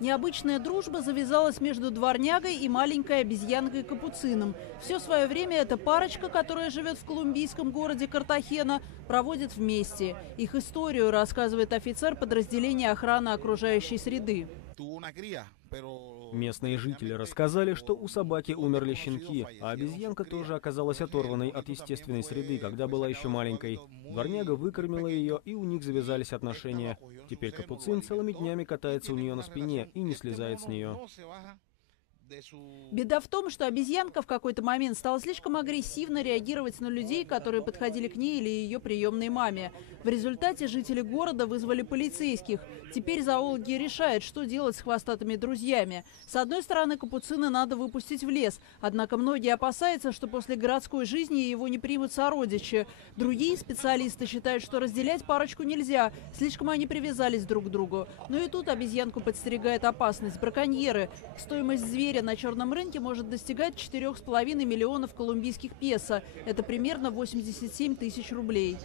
Необычная дружба завязалась между дворнягой и маленькой обезьянкой-капуцином. Все свое время эта парочка, которая живет в колумбийском городе Картахена, проводит вместе. Их историю рассказывает офицер подразделения охраны окружающей среды. Местные жители рассказали, что у собаки умерли щенки, а обезьянка тоже оказалась оторванной от естественной среды, когда была еще маленькой. Дворняга выкормила ее, и у них завязались отношения. Теперь капуцин целыми днями катается у нее на спине и не слезает с нее. Беда в том, что обезьянка в какой-то момент стала слишком агрессивно реагировать на людей, которые подходили к ней или ее приемной маме. В результате жители города вызвали полицейских. Теперь зоологи решают, что делать с хвостатыми друзьями. С одной стороны, капуцина надо выпустить в лес. Однако многие опасаются, что после городской жизни его не примут сородичи. Другие специалисты считают, что разделять парочку нельзя. Слишком они привязались друг к другу. Но и тут обезьянку подстерегает опасность. Браконьеры. Стоимость зверя на черном рынке может достигать 4,5 миллионов колумбийских песо. Это примерно 87 тысяч рублей.